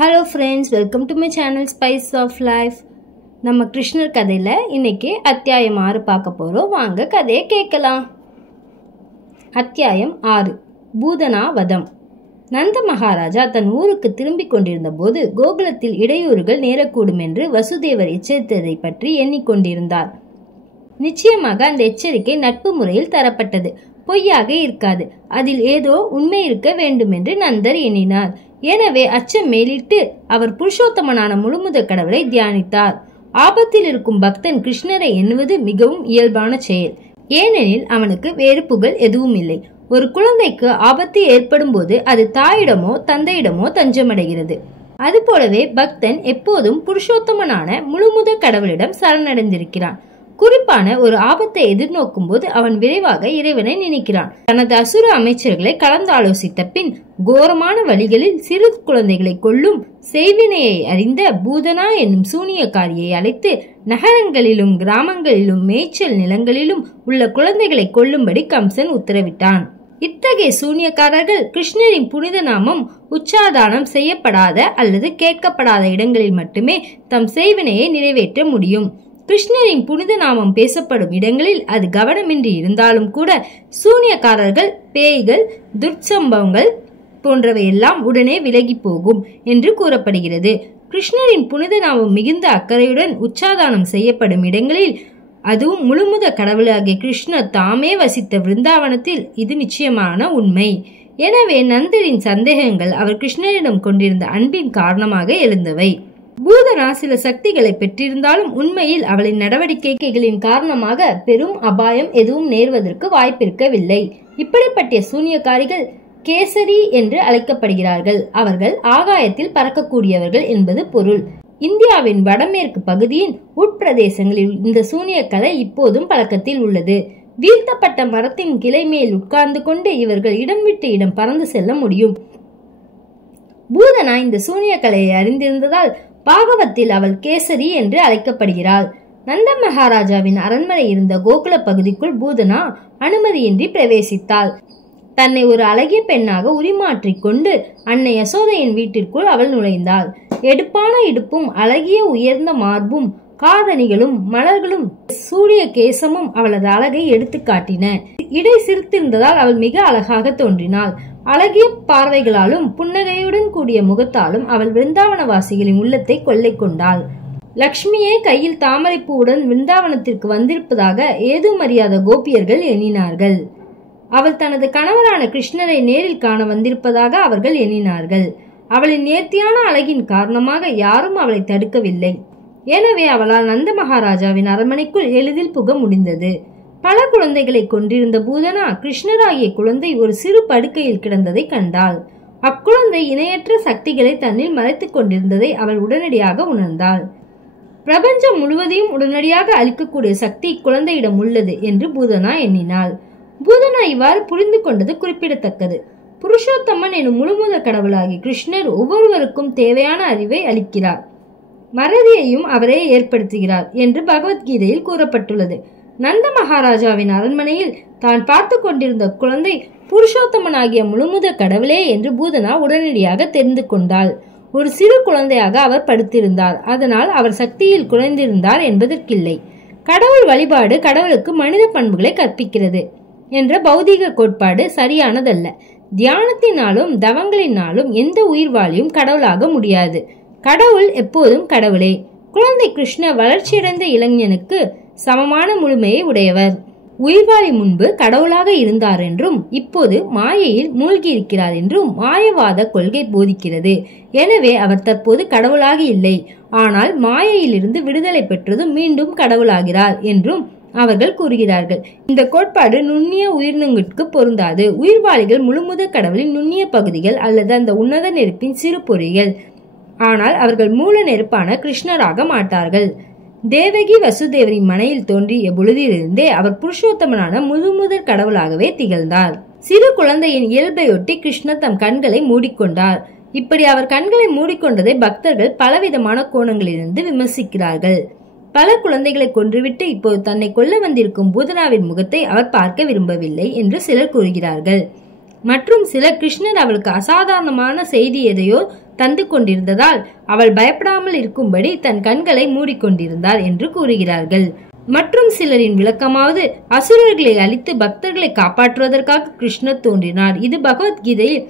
Hello friends, welcome to my channel spice of life. நம்ம கிருஷ்ணர் கதையில் இன்னைக்கு அத்தியாயம் 6 பார்க்க போகிறோம். வாங்க கதையை கேட்கலாம். அத்தியாயம் 6, பூதனா வதம். நந்த மகாராஜா தன் ஊருக்கு திரும்பிக் கொண்டிருந்த போது கோகுலத்தில் இடையூறுகள் நேரக்கூடும் என்று வசுதேவர் எச்சரித்ததை பற்றி எண்ணிக்கொண்டிருந்தார். நிச்சயமாக அந்த எச்சரிக்கை நட்பு முறையில் தரப்பட்டது, பொய்யாக இருக்காது. அதில் ஏதோ உண்மை இருக்க வேண்டும் என்று நந்தர் எண்ணினார். எனவே அச்சம் மேலிட்டு அவர் புருஷோத்தமனான முழுமுதற் கடவுளை தியானித்தார். ஆபத்தில் இருக்கும் பக்தன் கிருஷ்ணரை எண்ணுவது மிகவும் இயல்பான செயல். ஏனெனில் அவனுக்கு வேறு புகழ் எதுவும் இல்லை. ஒரு குழந்தைக்கு ஆபத்து ஏற்படும் போது அது தாயிடமோ தந்தையிடமோ தஞ்சமடைகிறது. அதுபோலவே பக்தன் எப்போதும் புருஷோத்தமனான முழுமுதற் கடவுளிடம் சரணடைந்திருக்கிறான். குறிப்பான ஒரு ஆபத்தை எதிர்நோக்கும் போது அவன் விரைவாக இறைவனை நினைக்கிறான். தனது அசுர அமைச்சர்களை கலந்தாலோசித்த பின் கோரமான வழிகளில் சிறு குழந்தைகளை கொல்லும் செய்வினையை அறிந்த பூதனா என்னும் சூனியக்காரியை அழைத்து நகரங்களிலும் கிராமங்களிலும் மேய்ச்சல் நிலங்களிலும் உள்ள குழந்தைகளை கொல்லும்படி கம்சன் உத்தரவிட்டான். இத்தகைய சூனியக்காரர்கள் கிருஷ்ணரின் புனித நாமம் உச்சாதானம் செய்யப்படாத அல்லது கேட்கப்படாத இடங்களில் மட்டுமே தம் செய்வினையை நிறைவேற்ற முடியும். கிருஷ்ணரின் புனித நாமம் பேசப்படும் இடங்களில் அது கவனமின்றி இருந்தாலும் கூட சூனியக்காரர்கள், பேய்கள், துர்ச்சம்பவங்கள் போன்றவையெல்லாம் உடனே விலகி போகும் என்று கூறப்படுகிறது. கிருஷ்ணரின் புனித நாமம் மிகுந்த அக்கறையுடன் உச்சாதானம் செய்யப்படும் இடங்களில், அதுவும் முழுமுதற் கடவுளாகிய கிருஷ்ணர் தாமே வசித்த விருந்தாவனத்தில் இது நிச்சயமான உண்மை. எனவே நந்தரின் சந்தேகங்கள் அவர் கிருஷ்ணரிடம் கொண்டிருந்த அன்பின் காரணமாக எழுந்தவை. பூதனா சில சக்திகளை பெற்றிருந்தாலும் உண்மையில் அவளின் நடவடிக்கைகளின் காரணமாக பெரும் அபாயம் எதுவும் நேர்வதற்கு வாய்ப்பிருக்கவில்லை. இப்படிப்பட்ட சூனியக்காரிகள் கேசரி என்று அழைக்கப்படுகிறார்கள். அவர்கள் ஆகாயத்தில் பறக்கக்கூடியவர்கள் என்பது பொருள். இந்தியாவின் வடமேற்கு பகுதியின் உட்பிரதேசங்களில் இந்த சூனியக்கலை இப்போதும் பழக்கத்தில் உள்ளது. வீழ்த்தப்பட்ட மரத்தின் கிளை மேல் உட்கார்ந்து கொண்டு இவர்கள் இடம் விட்டு இடம் பறந்து செல்ல முடியும். பூதனா இந்த சூனியக்கலையை அறிந்திருந்ததால் பாகவத்தில் அவள் கேசரி என்று அழைக்கப்படுகிறாள். நந்த மகாராஜாவின் அரண்மனை இருந்த கோகுல பகுதிக்குள் பூதனா அனுமதியின்றி பிரவேசித்தாள். தன்னை ஒரு அழகிய பெண்ணாக உரிமாற்றிக் கொண்டு அன்னை யசோதையின் வீட்டிற்குள் அவள் நுழைந்தாள். எடுப்பான இடுப்பும் அழகிய உயர்ந்த மார்பும் காதணிகளும் மலர்களும் சூரிய கேசமும் அவளது அழகை எடுத்து காட்டின. இடை சிரித்திருந்ததால் அவள் மிக அழகாக தோன்றினாள். அழகிய பார்வைகளாலும் புன்னகையுடன் கூடிய முகத்தாலும் அவள் விருந்தாவனவாசிகளின் உள்ளத்தை கொள்ளை கொண்டாள். லக்ஷ்மியே கையில் தாமரைப்பூவுடன் விருந்தாவனத்திற்கு வந்திருப்பதாக ஏதுமறியாத கோபியர்கள் எண்ணினார்கள். அவள் தனது கணவரான கிருஷ்ணரை நேரில் காண வந்திருப்பதாக அவர்கள் எண்ணினார்கள். அவளின் நேர்த்தியான அழகின் காரணமாக யாரும் அவளை தடுக்கவில்லை. எனவே அவளால் நந்த மகாராஜாவின் அரண்மனைக்குள் எளிதில் புக முடிந்தது. பல குழந்தைகளை கொண்டிருந்த பூதனா கிருஷ்ணராகிய குழந்தை ஒரு சிறு படுக்கையில் கிடந்ததை கண்டாள். அக்குழந்தை இணையற்ற சக்திகளை தன்னில் மறைத்துக் கொண்டிருந்ததை அவள் உடனடியாக உணர்ந்தாள். பிரபஞ்சம் முழுவதையும் உடனடியாக அளிக்கக்கூடிய சக்தி இக்குழந்தையிடம் உள்ளது என்று பூதனா எண்ணினாள். பூதனா இவ்வாறு புரிந்து கொண்டது குறிப்பிடத்தக்கது. புருஷோத்தமன் எனும் முழுமுதற் கடவுளாகிய கிருஷ்ணர் ஒவ்வொருவருக்கும் தேவையான அறிவை அளிக்கிறார், மறதியையும் அவரே ஏற்படுத்துகிறார் என்று பகவத்கீதையில் கூறப்பட்டுள்ளது. நந்த மகாராஜாவின் அரண்மனையில் தான் பார்த்து கொண்டிருந்த குழந்தை புருஷோத்தமனாகிய முழுமுதற் கடவுளே என்று பூதனா உடனடியாக தெரிந்து கொண்டாள். ஒரு சிறு குழந்தையாக அவர் படுத்திருந்தார். அதனால் அவர் சக்தியில் குறைந்திருந்தார் என்பதற்கில்லை. கடவுள் வழிபாடு கடவுளுக்கு மனித பண்புகளை கற்பிக்கிறது என்ற பௌதீக கோட்பாடு சரியானதல்ல. தியானத்தினாலும் தவங்களினாலும் எந்த உயிர்வாளியும் கடவுளாக முடியாது. கடவுள் எப்போதும் கடவுளே. குழந்தை கிருஷ்ணர் வளர்ச்சியடைந்த இளைஞனுக்கு சமமான முழுமையை உடையவர். உயிர்வாளி முன்பு கடவுளாக இருந்தார் என்றும் இப்போது மாயையில் மூழ்கி இருக்கிறார் என்றும் மாயவாத கொள்கை போதிக்கிறது. எனவே அவர் தற்போது கடவுளாக இல்லை, ஆனால் மாயையிலிருந்து விடுதலை பெற்றதும் மீண்டும் கடவுளாகிறார் என்றும் அவர்கள் கூறுகிறார்கள். இந்த கோட்பாடு நுண்ணிய உயிரினங்களுக்கு பொருந்தாது. உயிர்வாளிகள் முழுமுதற் கடவுளின் நுண்ணிய பகுதிகள் அல்லது அந்த உன்னத நெருப்பின் சிறு பொறிகள். ஆனால் அவர்கள் மூல நெருப்பான கிருஷ்ணராக மாட்டார்கள். தேவகி வசுதேவரின் மனையில் தோன்றிய பொழுதிலிருந்தே அவர் புருஷோத்தமனான முழுமுதற் கடவுளாகவே திகழ்ந்தார். சிறு குழந்தையின் இயல்பையொட்டி கிருஷ்ணர் தம் கண்களை மூடிக்கொண்டார். இப்படி அவர் கண்களை மூடிக்கொண்டதை பக்தர்கள் பலவிதமான கோணங்களிலிருந்து விமர்சிக்கிறார்கள். பல குழந்தைகளை கொன்றுவிட்டு இப்போது தன்னை கொல்ல வந்திருக்கும் பூதனாவின் முகத்தை அவர் பார்க்க விரும்பவில்லை என்று சிலர் கூறுகிறார்கள். மற்றும் சிலர் கிருஷ்ணர் அவளுக்கு அசாதாரணமான செய்தி எதையோ தந்து கொண்டிருந்ததால் அவள் பயப்படாமல் இருக்கும்படி தன் கண்களை மூடிக்கொண்டிருந்தார் என்று கூறுகிறார்கள். மற்றும் சிலரின் விளக்கமாவது அசுரர்களை அழித்து பக்தர்களை காப்பாற்றுவதற்காக கிருஷ்ணர் தோன்றினார். இது பகவத்கீதையில்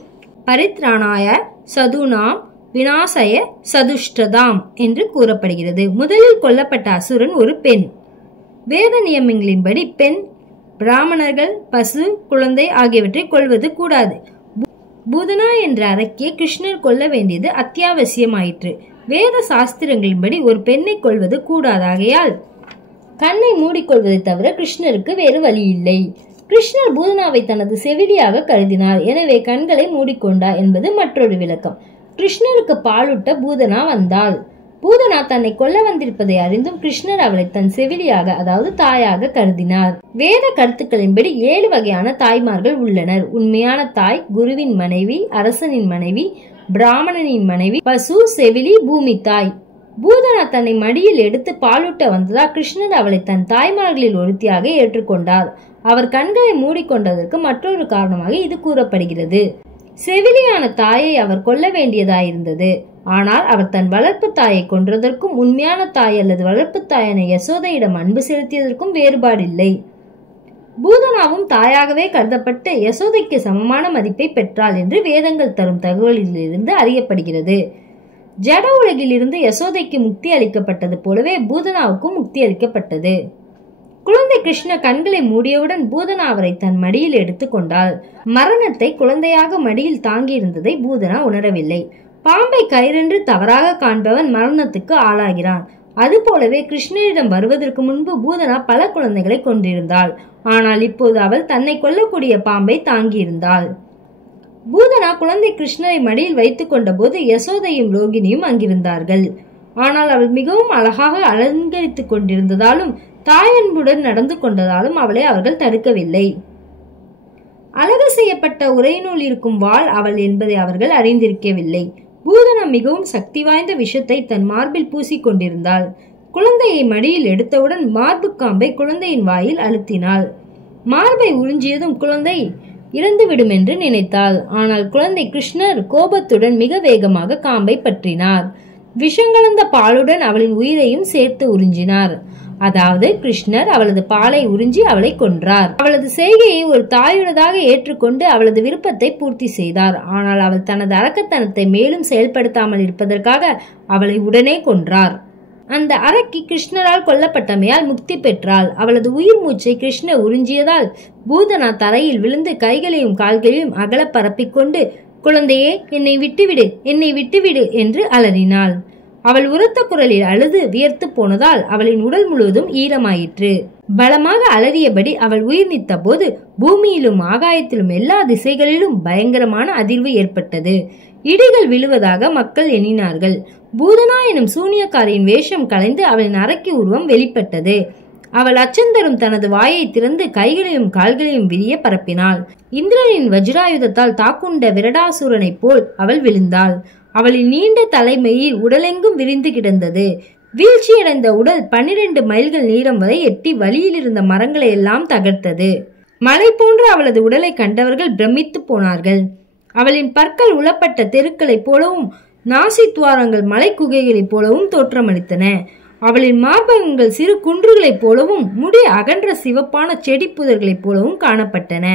பரித்ராணாய சதுனாம் விநாசய சதுஷ்டதாம் என்று கூறப்படுகிறது. முதலில் கொல்லப்பட்ட அசுரன் ஒரு பெண். வேத நியமங்களின்படி பெண், பிராமணர்கள், பசு, குழந்தை ஆகியவற்றை கொல்வது கூடாது. பூதனா என்ற அரக்கியை கிருஷ்ணர் கொல்ல வேண்டியது அத்தியாவசியமாயிற்று. வேத சாஸ்திரங்களின்படி ஒரு பெண்ணை கொல்வது கூடாதாகையால் கண்ணை மூடிக்கொள்வதை தவிர கிருஷ்ணருக்கு வேறு வழி இல்லை. கிருஷ்ணர் பூதனாவை தனது செவிலியாக கருதினார், எனவே கண்களை மூடிக்கொண்டார் என்பது மற்றொரு விளக்கம். கிருஷ்ணருக்கு பாலூட்ட பூதனா வந்தாள். பூதனா தன்னை கொல்ல வந்திருப்பதை அறிந்தும் கிருஷ்ணர் அவளை தன் செவிலியாக, அதாவது தாயாக கருதினார். வேத கருத்துக்களின்படி 7 வகையான தாய்மார்கள் உள்ளனர். உண்மையான தாய், குருவின் மனைவி, அரசனின் மனைவி, பிராமணனின் மனைவி, பசு, செவிலி, பூமி தாய். பூதனா தன்னை மடியில் எடுத்து பாலூட்ட வந்ததா கிருஷ்ணர் அவளை தன் தாய்மார்களில் ஒருத்தியாக ஏற்றுக்கொண்டார். அவர் கண்களை மூடிக்கொண்டதற்கு மற்றொரு காரணமாக இது கூறப்படுகிறது. செவிலியான தாயை அவர் கொல்ல வேண்டியதாயிருந்தது. ஆனால் அவர் தன் வளர்ப்பு தாயை கொன்றதற்கும் உண்மையான தாய் அல்லது வளர்ப்பு தாயான யசோதையிடம் அன்பு செலுத்தியதற்கும் வேறுபாடில்லை. பூதனாவும் தாயாகவே கருதப்பட்டு யசோதைக்கு சமமான மதிப்பை பெற்றாள் என்று வேதங்கள் தரும் தகவலிலிருந்து அறியப்படுகிறது. ஜட உலகில் இருந்து யசோதைக்கு முக்தி அளிக்கப்பட்டது போலவே பூதனாவுக்கும் முக்தி அளிக்கப்பட்டது. குழந்தை கிருஷ்ண கண்களை மூடியவுடன் பூதனா அவரை தன் மடியில் எடுத்துக்கொண்டாள். மரணத்தை குழந்தையாக மடியில் தாங்கி இருந்ததை பூதனா உணரவில்லை. பாம்பை கயிறென்று தவறாக காண்பவன் மரணத்துக்கு ஆளாகிறான். அதுபோலவே கிருஷ்ணரிடம் வருவதற்கு முன்பு பூதனா பல குழந்தைகளை கொண்டிருந்தாள். ஆனால் இப்போது அவள் தன்னை கொல்லக்கூடிய பாம்பை தாங்கியிருந்தாள். பூதனா குழந்தை கிருஷ்ணரை மடியில் வைத்துக் கொண்ட போது யசோதையும் ரோகிணியும் அங்கிருந்தார்கள். ஆனால் அவள் மிகவும் அழகாக அலங்கரித்துக் கொண்டிருந்ததாலும் தாயன்புடன் நடந்து கொண்டதாலும் அவளை அவர்கள் தடுக்கவில்லை. அழகு செய்யப்பட்ட உரையினுள் இருக்கும் வாள் அவள் என்பதை அவர்கள் அறிந்திருக்கவில்லை. பூதனா மிகவும் சக்தி வாய்ந்த விஷத்தை தன் மார்பில் பூசிக்கொண்டிருந்தாள். குழந்தையை மடியில் எடுத்தவுடன் மார்பு காம்பை குழந்தையின் வாயில் அழுத்தினாள். மார்பை உறிஞ்சியதும் குழந்தை இறந்துவிடும் என்று நினைத்தாள். ஆனால் குழந்தை கிருஷ்ணர் கோபத்துடன் மிக வேகமாக காம்பை பற்றினார். விஷங்கலந்த பாலுடன் அவளின் உயிரையும் சேர்த்து உறிஞ்சினார். அதாவது கிருஷ்ணர் அவளது பாலை உறிஞ்சி அவளை கொன்றார். அவளது செய்கையை ஒரு தாயுள்ளதாக ஏற்றுக்கொண்டு அவளது விருப்பத்தை பூர்த்தி செய்தார். ஆனால் அவள் தனது அரக்கத்தனத்தை மேலும் செயல்படுத்தாமல் இருப்பதற்காக அவளை உடனே கொன்றார். அந்த அரக்கி கிருஷ்ணரால் கொல்லப்பட்டமையால் முக்தி பெற்றாள். அவளது உயிர் மூச்சை கிருஷ்ணர் உறிஞ்சியதால் பூதனா தரையில் விழுந்து கைகளையும் கால்களையும் அகல பரப்பிக்கொண்டு, குழந்தையே, என்னை விட்டுவிடு, என்னை விட்டுவிடு என்று அலறினாள். அவள் உரத்த குரலில் அழுது வியர்த்து போனதால் அவளின் உடல் முழுவதும் ஈரமாயிற்று. பலமாக அலறியபடி அவள் உயிர் நீத்த போது பூமியிலும் ஆகாயத்திலும் எல்லா திசைகளிலும் பயங்கரமான அதிர்வு ஏற்பட்டது. இடிகள் விழுவதாக மக்கள் எண்ணினார்கள். பூதனா எனும் சூனியக்காரியின் வேஷம் கலைந்து அவளின் அரக்கி உருவம் வெளிப்பட்டது. அவள் அச்சந்தரும் தனது வாயை திறந்து கைகளையும் கால்களையும் விரிய பரப்பினாள். இந்திரனின் வஜ்ராயுதத்தால் தாக்குண்ட விரடாசுரனைப் போல் அவள் விழுந்தாள். அவளின் நீண்ட தலைமையில் உடலெங்கும் விரிந்து கிடந்தது. வீழ்ச்சியடைந்த உடல் 12 மைல்கள் நீளம் வரை எட்டி வழியில் இருந்த மரங்களை எல்லாம் தகர்த்தது. மலை போன்ற அவளது உடலை கண்டவர்கள் பிரமித்து போனார்கள். அவளின் பற்கள் உளப்பட்ட தெருக்களைப் போலவும் நாசி துவாரங்கள் மலை குகைகளைப் போலவும் தோற்றமளித்தன. அவளின் மார்பகங்கள் சிறு குன்றுகளைப் போலவும் முடி அகன்ற சிவப்பான செடி புதர்களைப் போலவும் காணப்பட்டன.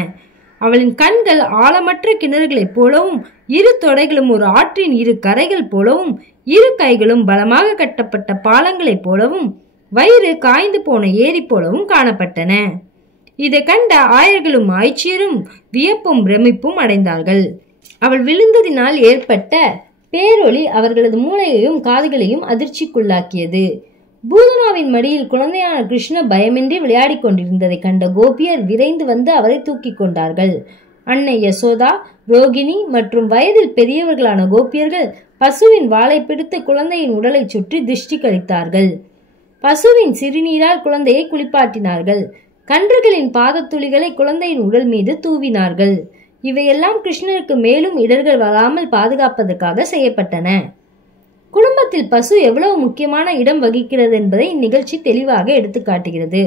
அவளின் கண்கள் ஆழமற்ற கிணறுகளைப் போலவும், இரு தொடைகளும் ஒரு ஆற்றின் 2 கரைகள் போலவும், 2 கைகளும் பலமாக கட்டப்பட்ட பாலங்களைப் போலவும், வயிறு காய்ந்து போன ஏரி போலவும் காணப்பட்டன. இதை கண்ட ஆயர்களும் ஆய்ச்சியரும் வியப்பும் பிரமிப்பும் அடைந்தார்கள். அவள் விழுந்ததினால் ஏற்பட்ட பேரொளி அவர்களது மூளையையும் காதுகளையும் அதிர்ச்சிக்குள்ளாக்கியது. பூதனாவின் மடியில் குழந்தையான கிருஷ்ணர் பயமின்றி விளையாடி கொண்டிருந்ததை கண்ட கோபியர் விரைந்து வந்து அவரை தூக்கி கொண்டார்கள். அன்னை யசோதா, ரோகிணி மற்றும் வயதில் பெரியவர்களான கோபியர்கள் பசுவின் வாளை பிடித்து குழந்தையின் உடலை சுற்றி திருஷ்டி கழித்தார்கள். பசுவின் சிறுநீரால் குழந்தையை குளிப்பாட்டினார்கள். கன்றுகளின் பாதத்துளிகளை குழந்தையின் உடல் மீது தூவினார்கள். இவையெல்லாம் கிருஷ்ணருக்கு மேலும் இடர்கள் வராமல் பாதுகாப்பதற்காக செய்யப்பட்டன. குடும்பத்தில் பசு எவ்வளவு முக்கியமான இடம் வகிக்கிறது என்பதை இந்நிகழ்ச்சி தெளிவாக எடுத்து காட்டுகிறது.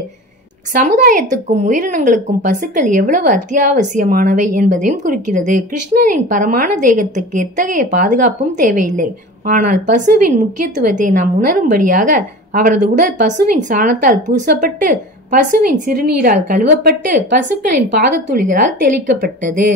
சமுதாயத்துக்கும் உயிரினங்களுக்கும் பசுக்கள் எவ்வளவு அத்தியாவசியமானவை என்பதையும் குறிக்கிறது. கிருஷ்ணரின் பரமான தேகத்துக்கு எத்தகைய பாதுகாப்பும் தேவையில்லை. ஆனால் பசுவின் முக்கியத்துவத்தை நாம் உணரும்படியாக அவரது உடல் பசுவின் சாணத்தால் பூசப்பட்டு, பசுவின் சிறுநீரால் கழுவப்பட்டு, பசுக்களின் பாதத்துளிகளால் தெளிக்கப்பட்டது.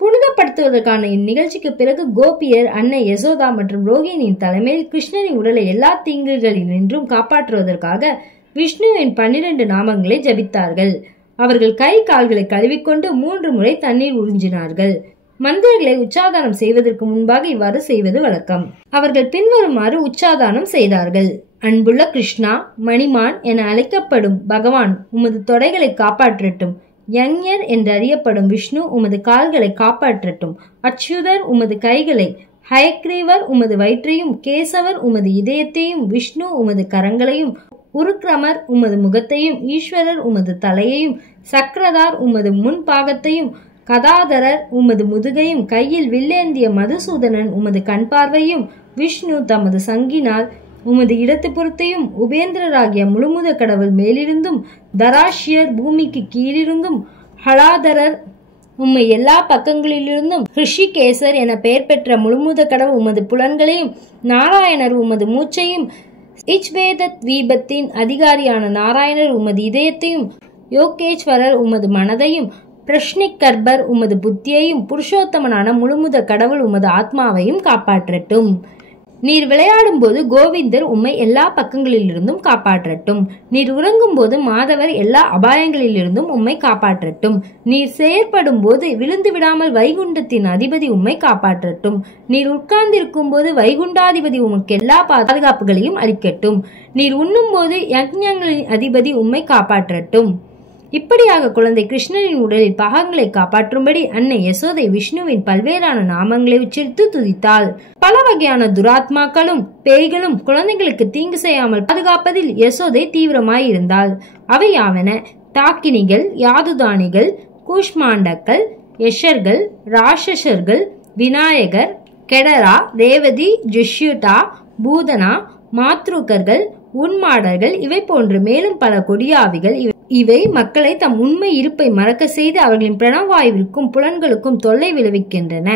புனிதப்படுத்துவதற்கான இந்நிகழ்ச்சிக்கு பிறகு கோபியர் அன்னை யசோதா மற்றும் ரோகிணியின் தலைமையில் கிருஷ்ணரின் உடலை எல்லா தீங்குகளினின்றும் காப்பாற்றுவதற்காக விஷ்ணுவின் 12 நாமங்களை ஜபித்தார்கள். அவர்கள் கை கால்களை கழுவிக்கொண்டு 3 முறை தண்ணீர் உறிஞ்சினார்கள். மந்திரங்களை உச்சாதானம் செய்வதற்கு முன்பாக இவ்வாறு செய்வது வழக்கம். அவர்கள் பின்வருமாறு உச்சாதானம் செய்தார்கள். அன்புள்ள கிருஷ்ணா, மணிமான் என அழைக்கப்படும் பகவான் உமது தொடைகளை காப்பாற்றட்டும். யஞர் என்று அறியப்படும் விஷ்ணு உமது கால்களை காப்பாற்றட்டும். அச்சுதர் உமது கைகளை, ஹயக்ரீவர் உமது வயிற்றையும், கேசவர் உமது இதயத்தையும், விஷ்ணு உமது கரங்களையும், உருக்ரமர் உமது முகத்தையும், ஈஸ்வரர் உமது தலையையும், சக்கரதார் உமது முன்பாகத்தையும், கதாதரர் உமது முதுகையும், கையில் வில்லேந்திய மதுசூதனன் உமது கண் பார்வையும், விஷ்ணு தமது சங்கினால் உமது இடத்து புறத்தையும், உபேந்திரராகிய முழுமுத கடவுள் மேலிருந்தும், தராஷ்யர் பூமிக்கு கீழிருந்தும், ஹலாதரர் உம்மை எல்லா பக்கங்களிலிருந்தும், ரிஷிகேசர் என பெயர் பெற்ற முழுமுத கடவுள் உமது புலன்களையும், நாராயணர் உமது மூச்சையும், இச்வேத தீபத்தின் அதிகாரியான நாராயணர் உமது இதயத்தையும், யோகேஸ்வரர் உமது மனதையும், பிரஷ்னிகர்பர் உமது புத்தியையும், புருஷோத்தமனான முழுமுத கடவுள் உமது ஆத்மாவையும் காப்பாற்றட்டும். நீர் விளையாடும் போது கோவிந்தர் உம்மை எல்லா பக்கங்களிலிருந்தும் காப்பாற்றட்டும். நீர் உறங்கும் போது மாதவர் எல்லா அபாயங்களிலிருந்தும் உம்மை காப்பாற்றட்டும். நீர் செயற்படும் போது விழுந்து விடாமல் வைகுண்டத்தின் அதிபதி உம்மை காப்பாற்றட்டும். நீர் உட்கார்ந்திருக்கும் போது வைகுண்டாதிபதி உமக்கு எல்லா பாதுகாப்புகளையும் அளிக்கட்டும். நீர் உண்ணும் போது யக்ஞங்களின் அதிபதி உம்மை காப்பாற்றட்டும். இப்படியாக குழந்தை கிருஷ்ணரின் உடலில் பாகங்களை காப்பாற்றும்படி அன்னை யசோதை விஷ்ணுவின் பல்வேறான நாமங்களை உச்சரித்து துதித்தாள். பல வகையான துராத்மாக்களும் பேய்களும் குழந்தைகளுக்கு தீங்கு செய்யாமல் பாதுகாப்பதில் யசோதை தீவிரமாயிருந்தாள். அவையாவன தாக்கினிகள், யாதுதானிகள், கூஷ்மாண்டக்கள், யஷர்கள், ராட்சசர்கள், விநாயகர், கெடரா, ரேவதி, ஜுஷ்யுதா, பூதனா, மாத்ருக்கர்கள், உன்மாடர்கள், இவை போன்று மேலும் பல கொடியாவிகள். இவை மக்களை தம் உண்மை இருப்பை மறக்க செய்து அவர்களின் பிரணவாயுவிற்கும் புலன்களுக்கும் தொல்லை விளைவிக்கின்றன.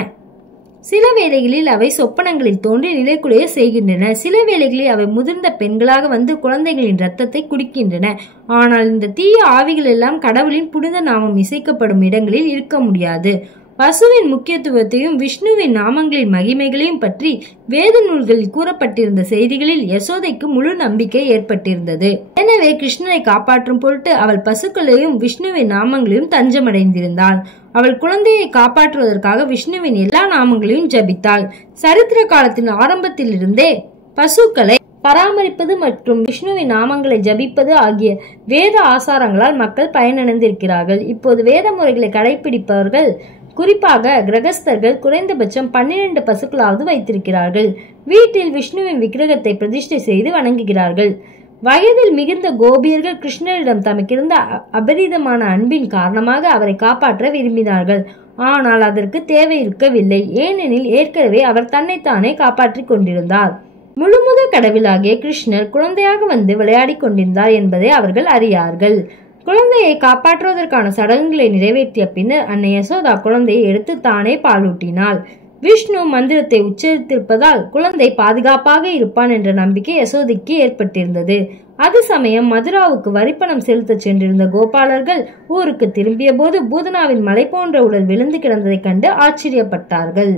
சில வேளைகளில் அவை சொப்பனங்களில் தோன்றி நிலைக்குலைய செய்கின்றன. சில வேளைகளில் அவை முதிர்ந்த பெண்களாக வந்து குழந்தைகளின் இரத்தத்தை குடிக்கின்றன. ஆனால் இந்த தீய ஆவிகள் எல்லாம் கடவுளின் புனித நாமம் இசைக்கப்படும் இடங்களில் இருக்க முடியாது. பசுவின் முக்கியத்துவத்தையும் விஷ்ணுவின் நாமங்களின் மகிமைகளையும் பற்றி வேத நூல்களில் கூறப்பட்டிருந்த செய்திகளில் யசோதைக்கு முழு நம்பிக்கை ஏற்பட்டிருந்தது. எனவே கிருஷ்ணரை காப்பாற்றும் பொருட்டு அவள் பசுக்களையும் விஷ்ணுவின் நாமங்களையும் தஞ்சமடைந்திருந்தாள். அவள் குழந்தையை காப்பாற்றுவதற்காக விஷ்ணுவின் எல்லா நாமங்களையும் ஜபித்தாள். சரித்திர காலத்தின் ஆரம்பத்திலிருந்தே பசுக்களை பராமரிப்பது மற்றும் விஷ்ணுவின் நாமங்களை ஜபிப்பது ஆகிய வேத ஆசாரங்களால் மக்கள் பயனடைந்திருக்கிறார்கள். இப்போது வேத முறைகளை கடைபிடிப்பவர்கள், குறிப்பாக கிரகஸ்தர்கள், குறைந்தபட்சம் 12 பசுக்களாவது வைத்திருக்கிறார்கள். வீட்டில் விஷ்ணுவின் விக்கிரகத்தை பிரதிஷ்டை செய்து வணங்குகிறார்கள். வயதில் மிகுந்த கோபியர்கள் கிருஷ்ணரிடம் தமக்கிருந்த அபரிதமான அன்பின் காரணமாக அவரை காப்பாற்ற விரும்பினார்கள். ஆனால் அதற்கு தேவை இருக்கவில்லை. ஏனெனில் ஏற்கனவே அவர் தன்னைத்தானே காப்பாற்றிக் கொண்டிருந்தார். முழுமுத கடவுளாகிய கிருஷ்ணர் குழந்தையாக வந்து விளையாடி கொண்டிருந்தார் என்பதை அவர்கள் அறியார்கள். குழந்தையை காப்பாற்றுவதற்கான சடங்குகளை நிறைவேற்றிய பின்னர் அன்னை யசோதா குழந்தையை எடுத்து தானே பாலூட்டினாள். விஷ்ணு மந்திரத்தை உச்சரித்திருப்பதால் குழந்தை பாதுகாப்பாக இருப்பான் என்ற நம்பிக்கை யசோதைக்கு ஏற்பட்டிருந்தது. அது சமயம் மதுராவுக்கு வரிப்பணம் செலுத்த சென்றிருந்த கோபாலர்கள் ஊருக்கு திரும்பிய போது பூதனாவின் மலை போன்ற உடல் விழுந்து கிடந்ததை கண்டு ஆச்சரியப்பட்டார்கள்.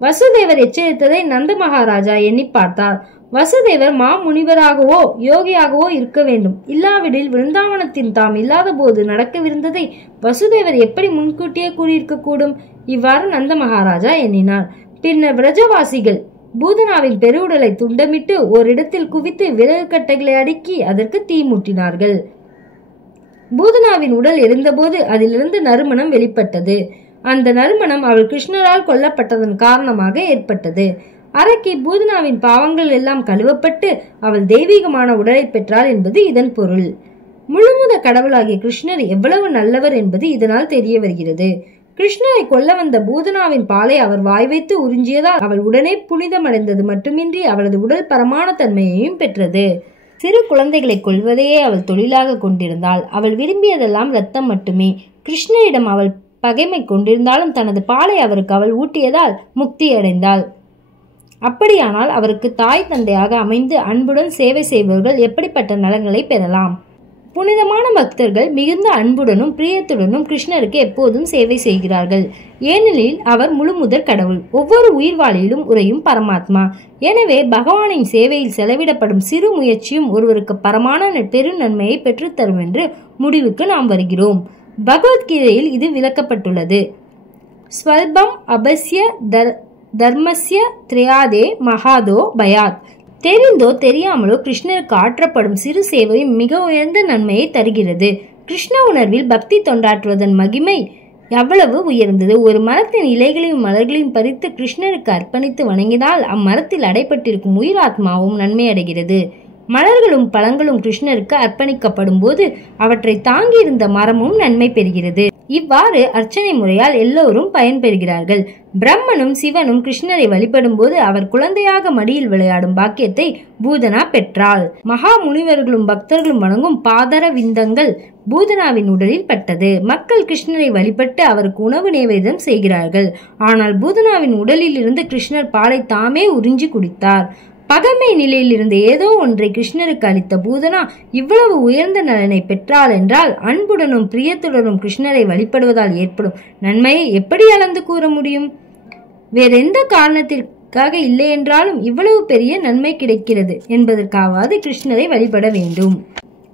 வசுதேவர் எச்சரித்ததை நந்த மகாராஜா எண்ணி பார்த்தார். வசுதேவர் மாமுனிவராகவோ யோகியாகவோ இருக்க வேண்டும். இல்லாவிடில் விருந்தாவனத்தின் தாம் இல்லாத போது நடக்கவிருந்ததை வசுதேவர் எப்படி முன்கூட்டியே கூறியிருக்க கூடும்? இவ்வாறு நந்த மகாராஜா எண்ணினார். பின்னர் விரஜவாசிகள் பூதனாவின் பெருவுடலை துண்டமிட்டு ஓரிடத்தில் குவித்து விறகு கட்டைகளை அடுக்கி அதற்கு தீ மூட்டினார்கள். பூதனாவின் உடல் எரிந்தபோது அதிலிருந்து நறுமணம் வெளிப்பட்டது. அந்த நறுமணம் அவள் கிருஷ்ணரால் கொல்லப்பட்டதன் காரணமாக ஏற்பட்டது. அரக்கி பூதனாவின் பாவங்கள் எல்லாம் கழுவப்பட்டு அவள் தெய்வீகமான உடலை பெற்றாள் என்பது இதன் பொருள். முழுமுத கடவுளாகிய கிருஷ்ணர் எவ்வளவு நல்லவர் என்பது இதனால் தெரிய வருகிறது. கிருஷ்ணரை கொல்ல வந்த பூதனாவின் பாலை அவர் வாய் வைத்து உறிஞ்சியதால் அவள் உடனே புனிதமடைந்தது மட்டுமின்றி அவளது உடல் பரமான தன்மையையும் பெற்றது. சிறு குழந்தைகளை கொல்வதையே அவள் தொழிலாக கொண்டிருந்தாள். அவள் விரும்பியதெல்லாம் ரத்தம் மட்டுமே. கிருஷ்ணரிடம் அவள் பகைமை கொண்டிருந்தாலும் தனது பாலை அவருக்கு அவள் ஊட்டியதால் முக்தி அடைந்தாள். அப்படியானால் அவருக்கு தாய் தந்தையாக அமைந்து அன்புடன் சேவை செய்பவர்கள் எப்படிப்பட்ட நலன்களை பெறலாம்? புனிதமான பக்தர்கள் மிகுந்த அன்புடனும் பிரியத்துடனும் கிருஷ்ணருக்கு எப்போதும் சேவை செய்கிறார்கள். ஏனெனில் அவர் முழுமுதற் கடவுள், ஒவ்வொரு உயிர்வாளியிலும் உறையும் பரமாத்மா. எனவே பகவானின் சேவையில் செலவிடப்படும் சிறு முயற்சியும் ஒருவருக்கு பரமான பெரும் நன்மையை பெற்றுத்தரும் என்று முடிவுக்கு நாம் வருகிறோம். பகவத்கீதையில் இது விளக்கப்பட்டுள்ளது. ஸ்வல்பம் அபஸ்ய தர்மஸ்ய த்ரயாதே மகாதோ பயாத். தெரிந்தோ தெரியாமலோ கிருஷ்ணருக்கு ஆற்றப்படும் சிறு சேவையும் மிக உயர்ந்த நன்மையை தருகிறது. கிருஷ்ண உணர்வில் பக்தி தொண்டாற்றுவதன் மகிமை எவ்வளவு உயர்ந்தது! ஒரு மரத்தின் இலைகளையும் மலர்களையும் பறித்து கிருஷ்ணருக்கு அர்ப்பணித்து வணங்கினால் அம்மரத்தில் அடைப்பட்டிருக்கும் உயிராத்மாவும் நன்மை அடைகிறது. மலர்களும் பழங்களும் கிருஷ்ணருக்கு அர்ப்பணிக்கப்படும் போது அவற்றை தாங்கியிருந்த மரமும் நன்மை பெறுகிறது. இவ்வாறு அர்ச்சனை முறையால் எல்லோரும் பயன்பெறுகிறார்கள். பிரம்மனும் சிவனும் கிருஷ்ணரை வழிபடும் போது அவர் குழந்தையாக மடியில் விளையாடும் பாக்கியத்தை பூதனா பெற்றாள். மகா முனிவர்களும் பக்தர்களும் வணங்கும் பாதர விந்தங்கள் பூதனாவின் உடலில் பட்டது. மக்கள் கிருஷ்ணரை வழிபட்டு அவருக்கு உணவு நிவேதம் செய்கிறார்கள். ஆனால் பூதனாவின் உடலில் இருந்து கிருஷ்ணர் பாலை தாமே உறிஞ்சி குடித்தார். பகைமை நிலையில் இருந்த ஏதோ ஒன்றை கிருஷ்ணருக்கு அளித்த பூதனா இவ்வளவு உயர்ந்த நலனை பெற்றாள் என்றால் அன்புடனும் பிரியத்துடனும் கிருஷ்ணரை வழிபடுவதால் ஏற்படும் நன்மையை எப்படி அளந்து கூற முடியும்? வேறெந்த காரணத்திற்காக இல்லை என்றாலும் இவ்வளவு பெரிய நன்மை கிடைக்கிறது என்பதற்காவது கிருஷ்ணரை வழிபட வேண்டும்.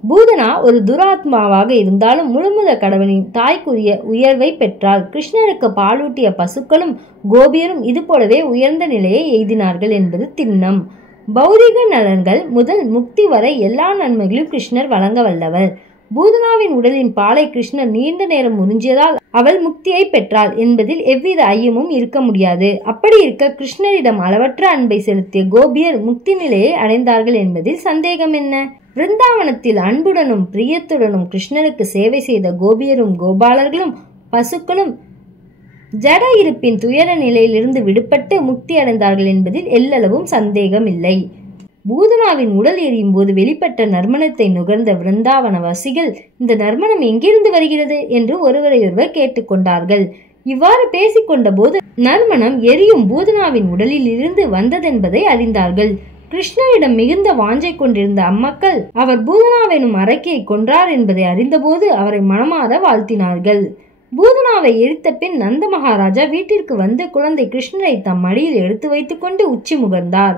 பூதனா ஒரு துராத்மாவாக இருந்தாலும் முழுமுத கடவுளின் தாய்க்குரிய உயர்வை பெற்றால். கிருஷ்ணருக்கு பாலூட்டிய பசுக்களும் கோபியரும் இது போலவே உயர்ந்த நிலையை எய்தினார்கள் என்பது திண்ணம். பௌதிக நலன்கள் முதல் முக்தி வரை எல்லா நன்மைகளையும் கிருஷ்ணர் வழங்க வல்லவர். பூதனாவின் உடலின் பாலை கிருஷ்ணர் நீண்ட நேரம் உறிஞ்சியதால் அவள் முக்தியை பெற்றாள் என்பதில் எவ்வித ஐயமும் இருக்க முடியாது. அப்படி இருக்க கிருஷ்ணரிடம் அளவற்ற அன்பை செலுத்திய கோபியர் முக்தி நிலையை அடைந்தார்கள் என்பதில் சந்தேகம் என்ன? விருந்தாவனத்தில் அன்புடனும் பிரியத்துடனும் கிருஷ்ணருக்கு சேவை செய்த கோபியரும் கோபாலர்களும் பசுக்களும் ஜட இருப்பின் துயர நிலையிலிருந்து விடுபட்டு முக்தி அடைந்தார்கள் என்பதில் எல்லளவும் சந்தேகம் இல்லை. பூதனாவின் உடல் எரியும் போது வெளிப்பட்ட நறுமணத்தை நுகர்ந்த விருந்தாவன வாசிகள் இந்த நறுமணம் எங்கிருந்து வருகிறது என்று ஒருவரையொருவர் கேட்டுக்கொண்டார்கள். இவ்வாறு பேசிக்கொண்ட போது நறுமணம் எரியும் பூதனாவின் உடலில் இருந்து வந்ததென்பதை அறிந்தார்கள். கிருஷ்ணரிடம் மிகுந்த வாஞ்சை கொண்டிருந்த அம்மக்கள் அவர் பூதனாவெனும் அரக்கியை கொன்றார் என்பதை அறிந்தபோது அவரை மனமாற வாழ்த்தினார்கள். பூதனாவை எரித்த பின் நந்த மகாராஜா வீட்டிற்கு வந்து குழந்தை கிருஷ்ணரை தம் மடியில் எடுத்து வைத்துக் கொண்டு உச்சி முகர்ந்தார்.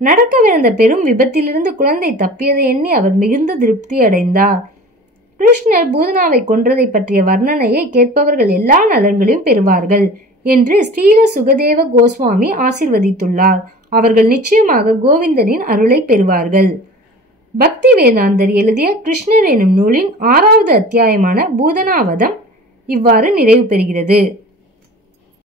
நடக்கவிருந்த பெரும் விபத்திலிருந்து குழந்தை தப்பியதை எண்ணி அவர் மிகுந்த திருப்தி அடைந்தார். கிருஷ்ணர் பூதனாவை கொன்றதை பற்றிய வர்ணனையை கேட்பவர்கள் எல்லா நலன்களையும் பெறுவார்கள் என்று ஸ்ரீல சுகதேவ கோஸ்வாமி ஆசிர்வதித்துள்ளார். அவர்கள் நிச்சயமாக கோவிந்தனின் அருளை பெறுவார்கள். பக்தி வேதாந்தர் எழுதிய கிருஷ்ணர் எனும் நூலின் 6வது அத்தியாயமான பூதனாவதம் இவ்வாறு நிறைவு பெறுகிறது.